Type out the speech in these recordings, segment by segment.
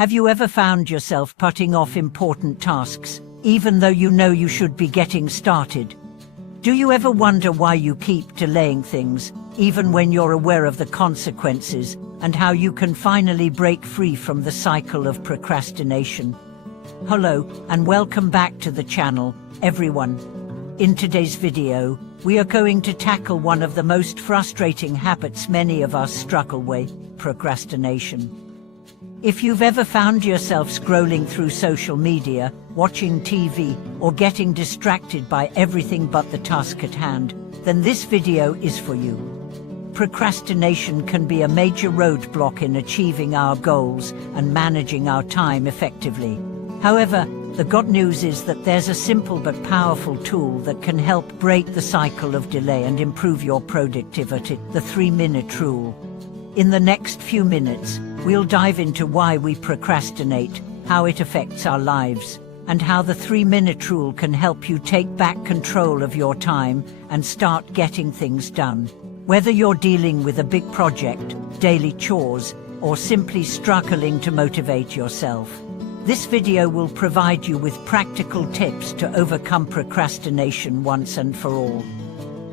Have you ever found yourself putting off important tasks, even though you know you should be getting started? Do you ever wonder why you keep delaying things, even when you're aware of the consequences, and how you can finally break free from the cycle of procrastination? Hello, and welcome back to the channel, everyone. In today's video, we are going to tackle one of the most frustrating habits many of us struggle with, procrastination. If you've ever found yourself scrolling through social media, watching TV, or getting distracted by everything but the task at hand, then this video is for you. Procrastination can be a major roadblock in achieving our goals and managing our time effectively. However, the good news is that there's a simple but powerful tool that can help break the cycle of delay and improve your productivity, the 3-minute rule. In the next few minutes, we'll dive into why we procrastinate, how it affects our lives, and how the 3-minute rule can help you take back control of your time and start getting things done. Whether you're dealing with a big project, daily chores, or simply struggling to motivate yourself, this video will provide you with practical tips to overcome procrastination once and for all.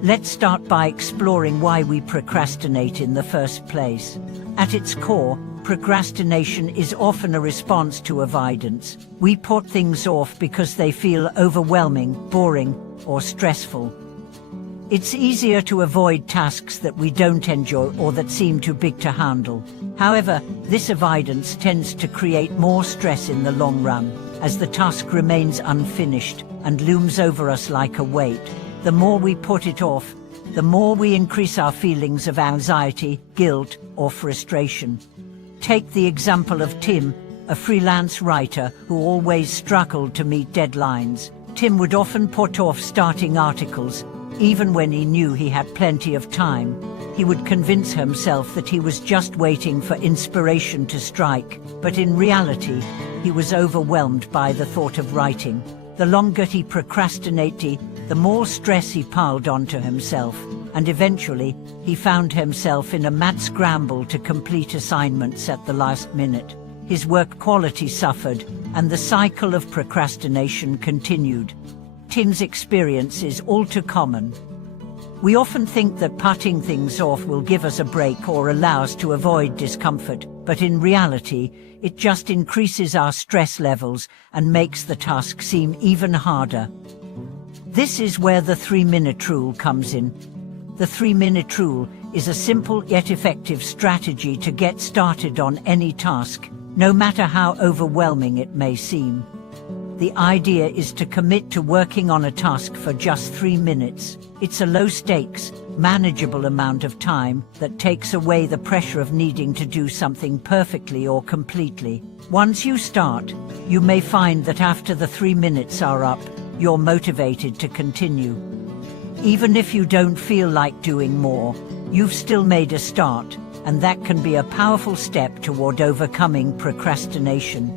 Let's start by exploring why we procrastinate in the first place. At its core, procrastination is often a response to avoidance. We put things off because they feel overwhelming, boring, or stressful. It's easier to avoid tasks that we don't enjoy or that seem too big to handle. However, this avoidance tends to create more stress in the long run, as the task remains unfinished and looms over us like a weight. The more we put it off, the more we increase our feelings of anxiety, guilt, or frustration. Take the example of Tim, a freelance writer who always struggled to meet deadlines. Tim would often put off starting articles, even when he knew he had plenty of time. He would convince himself that he was just waiting for inspiration to strike, but in reality, he was overwhelmed by the thought of writing. The longer he procrastinated, the more stress he piled onto himself, and eventually, he found himself in a mad scramble to complete assignments at the last minute. His work quality suffered, and the cycle of procrastination continued. Tim's experience is all too common. We often think that putting things off will give us a break or allow us to avoid discomfort, but in reality, it just increases our stress levels and makes the task seem even harder. This is where the 3-minute rule comes in. The 3-minute rule is a simple yet effective strategy to get started on any task, no matter how overwhelming it may seem. The idea is to commit to working on a task for just 3 minutes. It's a low-stakes, manageable amount of time that takes away the pressure of needing to do something perfectly or completely. Once you start, you may find that after the 3 minutes are up, you're motivated to continue. Even if you don't feel like doing more, you've still made a start, and that can be a powerful step toward overcoming procrastination.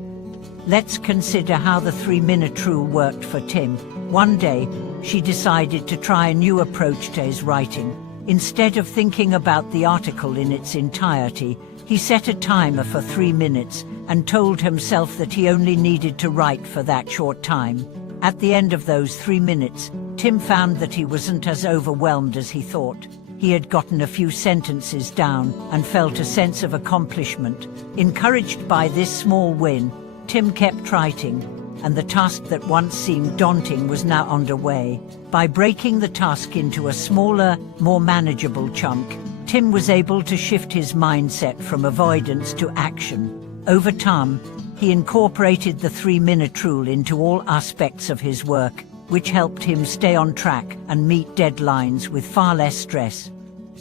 Let's consider how the 3-minute rule worked for Tim. One day, she decided to try a new approach to his writing. Instead of thinking about the article in its entirety, he set a timer for 3 minutes and told himself that he only needed to write for that short time. At the end of those 3 minutes, Tim found that he wasn't as overwhelmed as he thought. He had gotten a few sentences down and felt a sense of accomplishment. Encouraged by this small win, Tim kept writing, and the task that once seemed daunting was now underway. By breaking the task into a smaller, more manageable chunk, Tim was able to shift his mindset from avoidance to action. Over time, he incorporated the 3-minute rule into all aspects of his work, which helped him stay on track and meet deadlines with far less stress.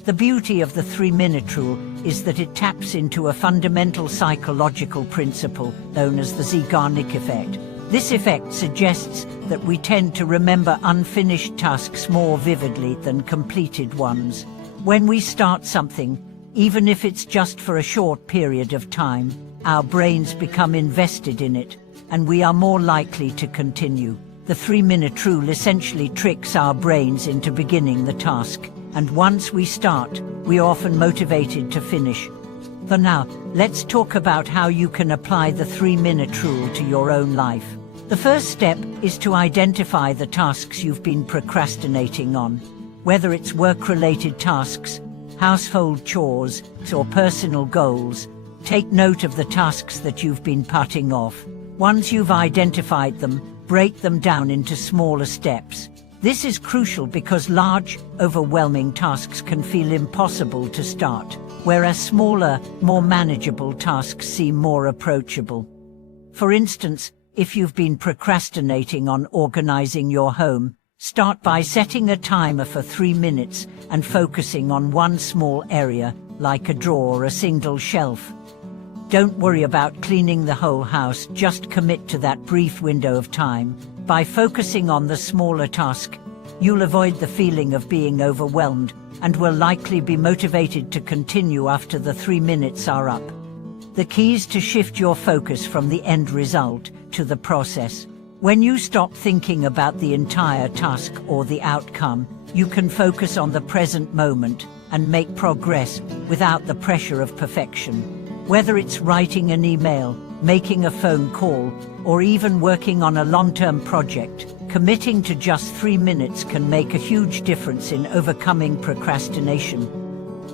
The beauty of the 3-minute rule is that it taps into a fundamental psychological principle known as the Zeigarnik effect. This effect suggests that we tend to remember unfinished tasks more vividly than completed ones. When we start something, even if it's just for a short period of time, our brains become invested in it, and we are more likely to continue. The 3-minute rule essentially tricks our brains into beginning the task, and once we start, we are often motivated to finish. For now, let's talk about how you can apply the 3-minute rule to your own life. The first step is to identify the tasks you've been procrastinating on. Whether it's work-related tasks, household chores, or personal goals, take note of the tasks that you've been putting off. Once you've identified them, break them down into smaller steps. This is crucial because large, overwhelming tasks can feel impossible to start, whereas smaller, more manageable tasks seem more approachable. For instance, if you've been procrastinating on organizing your home, start by setting a timer for 3 minutes and focusing on one small area, like a drawer or a single shelf. Don't worry about cleaning the whole house, just commit to that brief window of time. By focusing on the smaller task, you'll avoid the feeling of being overwhelmed and will likely be motivated to continue after the 3 minutes are up. The key is to shift your focus from the end result to the process. When you stop thinking about the entire task or the outcome, you can focus on the present moment and make progress without the pressure of perfection. Whether it's writing an email, making a phone call, or even working on a long-term project, committing to just 3 minutes can make a huge difference in overcoming procrastination.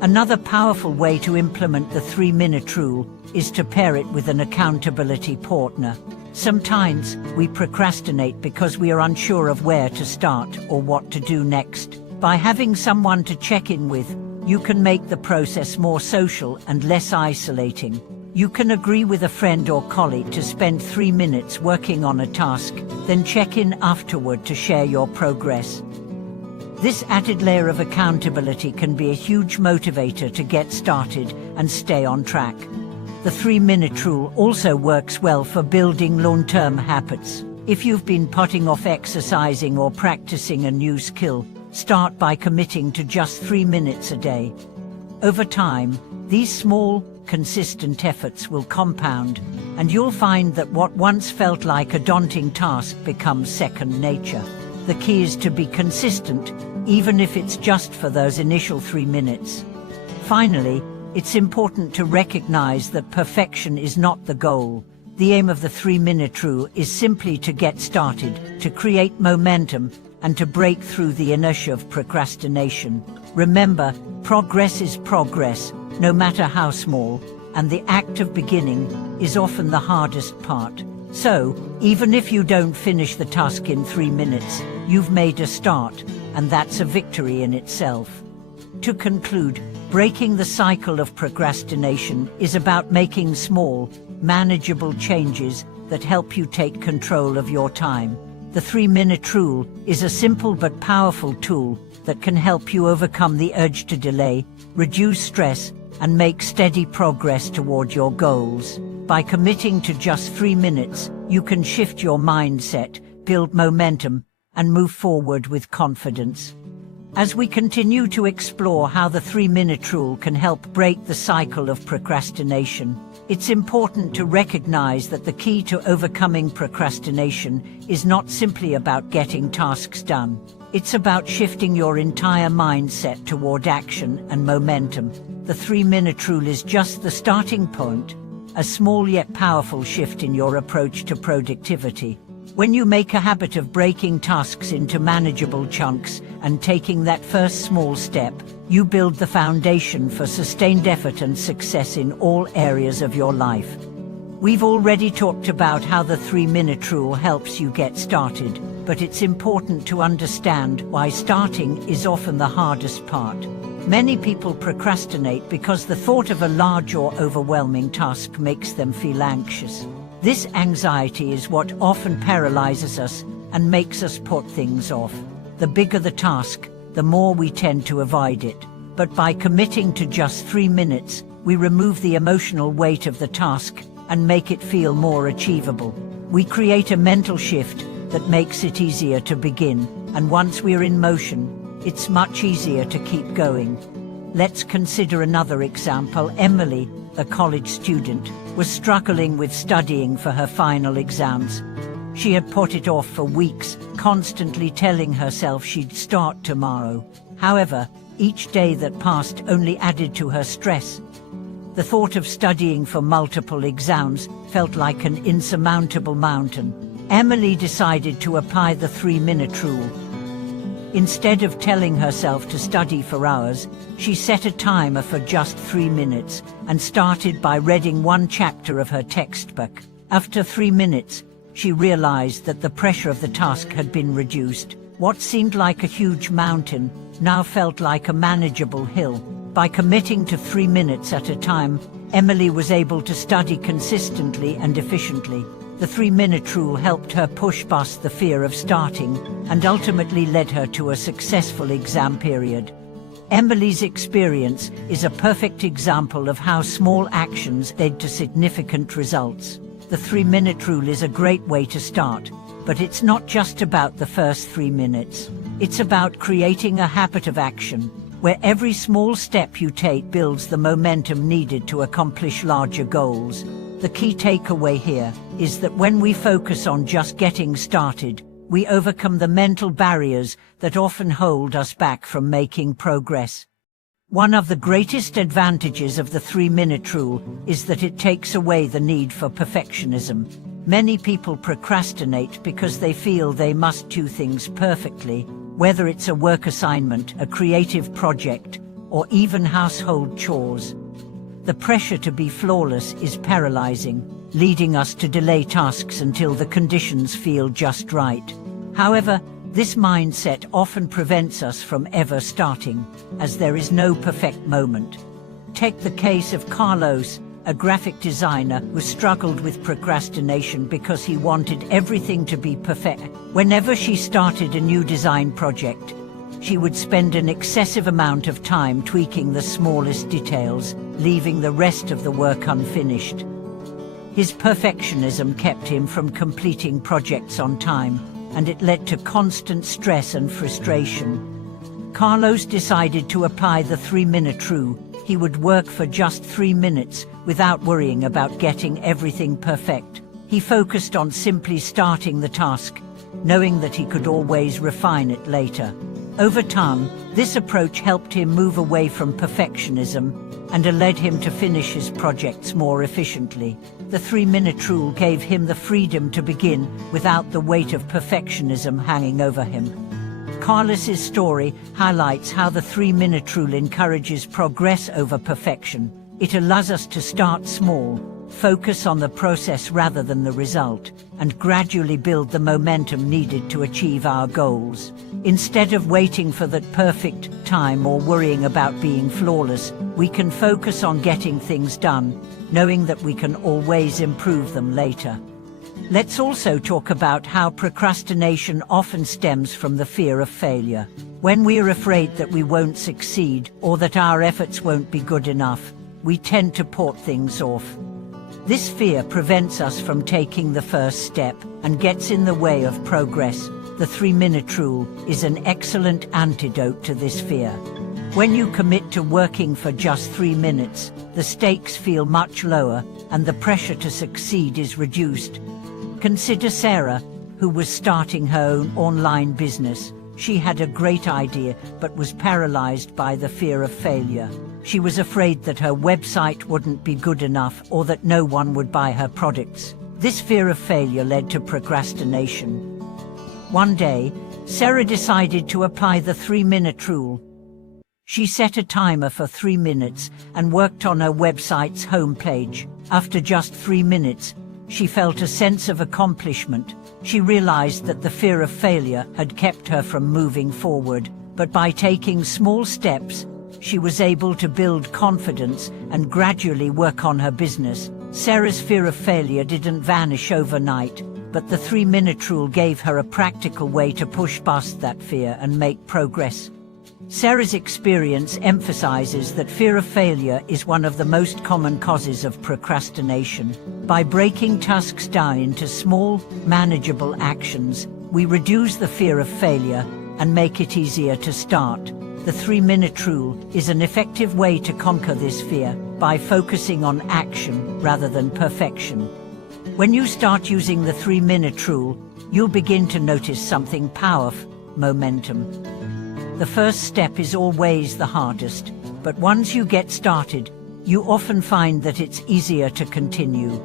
Another powerful way to implement the 3-minute rule is to pair it with an accountability partner. Sometimes we procrastinate because we are unsure of where to start or what to do next. By having someone to check in with, you can make the process more social and less isolating. You can agree with a friend or colleague to spend 3 minutes working on a task, then check in afterward to share your progress. This added layer of accountability can be a huge motivator to get started and stay on track. The 3-minute rule also works well for building long-term habits. If you've been putting off exercising or practicing a new skill, start by committing to just 3 minutes a day. Over time, these small, consistent efforts will compound, and you'll find that what once felt like a daunting task becomes second nature. The key is to be consistent, even if it's just for those initial 3 minutes. Finally, it's important to recognize that perfection is not the goal. The aim of the 3-minute rule is simply to get started, to create momentum, and to break through the inertia of procrastination. Remember, progress is progress, no matter how small, and the act of beginning is often the hardest part. So, even if you don't finish the task in 3 minutes, you've made a start, and that's a victory in itself. To conclude, breaking the cycle of procrastination is about making small, manageable changes that help you take control of your time. The 3-minute rule is a simple but powerful tool that can help you overcome the urge to delay, reduce stress, and make steady progress toward your goals. By committing to just 3 minutes, you can shift your mindset, build momentum, and move forward with confidence. As we continue to explore how the 3-minute rule can help break the cycle of procrastination, it's important to recognize that the key to overcoming procrastination is not simply about getting tasks done. It's about shifting your entire mindset toward action and momentum. The 3-minute rule is just the starting point, a small yet powerful shift in your approach to productivity. When you make a habit of breaking tasks into manageable chunks and taking that first small step, you build the foundation for sustained effort and success in all areas of your life. We've already talked about how the 3-minute rule helps you get started, but it's important to understand why starting is often the hardest part. Many people procrastinate because the thought of a large or overwhelming task makes them feel anxious. This anxiety is what often paralyzes us and makes us put things off. The bigger the task, the more we tend to avoid it. But by committing to just 3 minutes, we remove the emotional weight of the task and make it feel more achievable. We create a mental shift that makes it easier to begin, and once we're in motion, it's much easier to keep going. Let's consider another example. Emily, a college student, was struggling with studying for her final exams. She had put it off for weeks, constantly telling herself she'd start tomorrow. However, each day that passed only added to her stress. The thought of studying for multiple exams felt like an insurmountable mountain. Emily decided to apply the 3-minute rule. Instead of telling herself to study for hours, she set a timer for just 3 minutes and started by reading one chapter of her textbook. After 3 minutes, she realized that the pressure of the task had been reduced. What seemed like a huge mountain now felt like a manageable hill. By committing to 3 minutes at a time, Emily was able to study consistently and efficiently. The 3-minute rule helped her push past the fear of starting and ultimately led her to a successful exam period. Emily's experience is a perfect example of how small actions led to significant results. The 3-minute rule is a great way to start, but it's not just about the first 3 minutes. It's about creating a habit of action, where every small step you take builds the momentum needed to accomplish larger goals. The key takeaway here is that when we focus on just getting started, we overcome the mental barriers that often hold us back from making progress. One of the greatest advantages of the 3-minute rule is that it takes away the need for perfectionism. Many people procrastinate because they feel they must do things perfectly, whether it's a work assignment, a creative project, or even household chores. The pressure to be flawless is paralyzing, leading us to delay tasks until the conditions feel just right. However, this mindset often prevents us from ever starting, as there is no perfect moment. Take the case of Carlos, a graphic designer who struggled with procrastination because he wanted everything to be perfect. Whenever she started a new design project, she would spend an excessive amount of time tweaking the smallest details, leaving the rest of the work unfinished. His perfectionism kept him from completing projects on time, and it led to constant stress and frustration. Carlos decided to apply the 3-minute rule. He would work for just 3 minutes without worrying about getting everything perfect. He focused on simply starting the task, knowing that he could always refine it later. Over time, this approach helped him move away from perfectionism and led him to finish his projects more efficiently. The 3-minute rule gave him the freedom to begin without the weight of perfectionism hanging over him. Carlos's story highlights how the 3-minute rule encourages progress over perfection. It allows us to start small, focus on the process rather than the result, and gradually build the momentum needed to achieve our goals. Instead of waiting for that perfect time or worrying about being flawless, we can focus on getting things done, knowing that we can always improve them later. Let's also talk about how procrastination often stems from the fear of failure. When we are afraid that we won't succeed or that our efforts won't be good enough, we tend to put things off. This fear prevents us from taking the first step and gets in the way of progress. The 3-minute rule is an excellent antidote to this fear. When you commit to working for just 3 minutes, the stakes feel much lower and the pressure to succeed is reduced. Consider Sarah, who was starting her own online business. She had a great idea but was paralyzed by the fear of failure. She was afraid that her website wouldn't be good enough or that no one would buy her products. This fear of failure led to procrastination. One day, Sarah decided to apply the 3-minute rule. She set a timer for 3 minutes and worked on her website's homepage. After just 3 minutes, she felt a sense of accomplishment. She realized that the fear of failure had kept her from moving forward, but by taking small steps, she was able to build confidence and gradually work on her business. Sarah's fear of failure didn't vanish overnight, but the 3-minute rule gave her a practical way to push past that fear and make progress. Sarah's experience emphasizes that fear of failure is one of the most common causes of procrastination. By breaking tasks down into small, manageable actions, we reduce the fear of failure and make it easier to start. The 3-minute rule is an effective way to conquer this fear by focusing on action rather than perfection. When you start using the 3-minute rule, you'll begin to notice something powerful: momentum. The first step is always the hardest, but once you get started, you often find that it's easier to continue.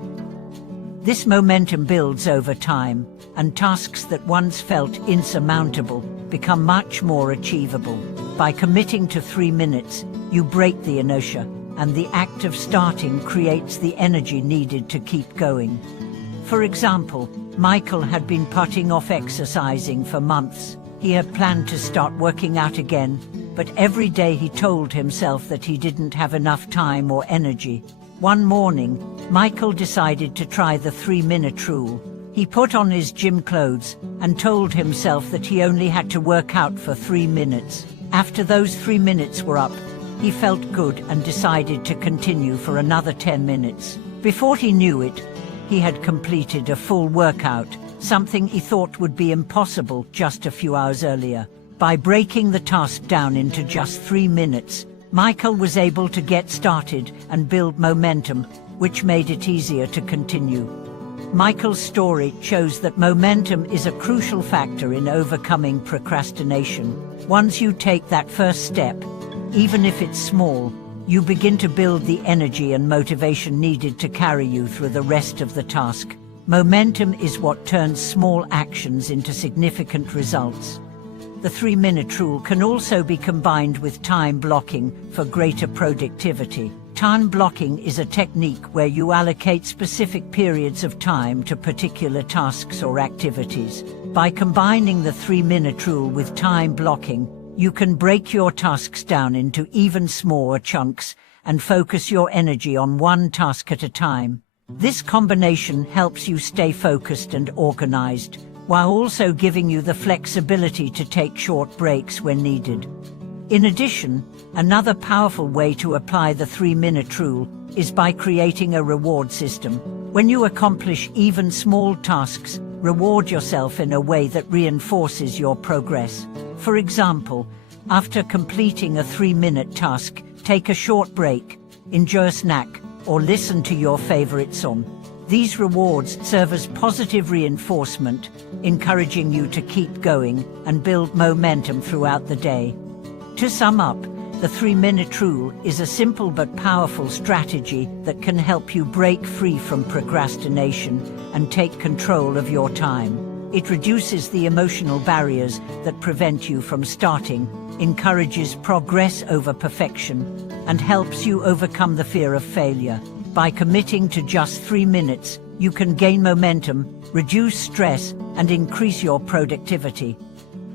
This momentum builds over time, and tasks that once felt insurmountable become much more achievable. By committing to 3 minutes, you break the inertia, and the act of starting creates the energy needed to keep going. For example, Michael had been putting off exercising for months. He had planned to start working out again, but every day he told himself that he didn't have enough time or energy. One morning, Michael decided to try the 3-minute rule. He put on his gym clothes and told himself that he only had to work out for 3 minutes. After those 3 minutes were up, he felt good and decided to continue for another 10 minutes. Before he knew it, he had completed a full workout, something he thought would be impossible just a few hours earlier. By breaking the task down into just 3 minutes, Michael was able to get started and build momentum, which made it easier to continue. Michael's story shows that momentum is a crucial factor in overcoming procrastination. Once you take that first step, even if it's small, you begin to build the energy and motivation needed to carry you through the rest of the task. Momentum is what turns small actions into significant results. The 3-minute rule can also be combined with time blocking for greater productivity. Time blocking is a technique where you allocate specific periods of time to particular tasks or activities. By combining the 3-minute rule with time blocking, you can break your tasks down into even smaller chunks and focus your energy on one task at a time. This combination helps you stay focused and organized, while also giving you the flexibility to take short breaks when needed. In addition, another powerful way to apply the 3-minute rule is by creating a reward system. When you accomplish even small tasks, reward yourself in a way that reinforces your progress. For example, after completing a 3-minute task, take a short break, enjoy a snack, or listen to your favorite song. These rewards serve as positive reinforcement, encouraging you to keep going and build momentum throughout the day. To sum up, the 3-minute rule is a simple but powerful strategy that can help you break free from procrastination and take control of your time. It reduces the emotional barriers that prevent you from starting, encourages progress over perfection, and helps you overcome the fear of failure. By committing to just 3 minutes, you can gain momentum, reduce stress, and increase your productivity.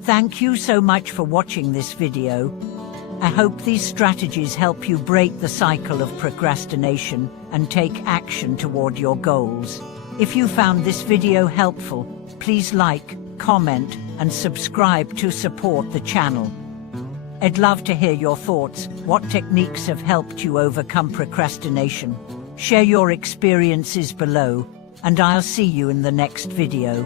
Thank you so much for watching this video. I hope these strategies help you break the cycle of procrastination and take action toward your goals. If you found this video helpful, please like, comment, and subscribe to support the channel. I'd love to hear your thoughts. What techniques have helped you overcome procrastination? Share your experiences below, and I'll see you in the next video.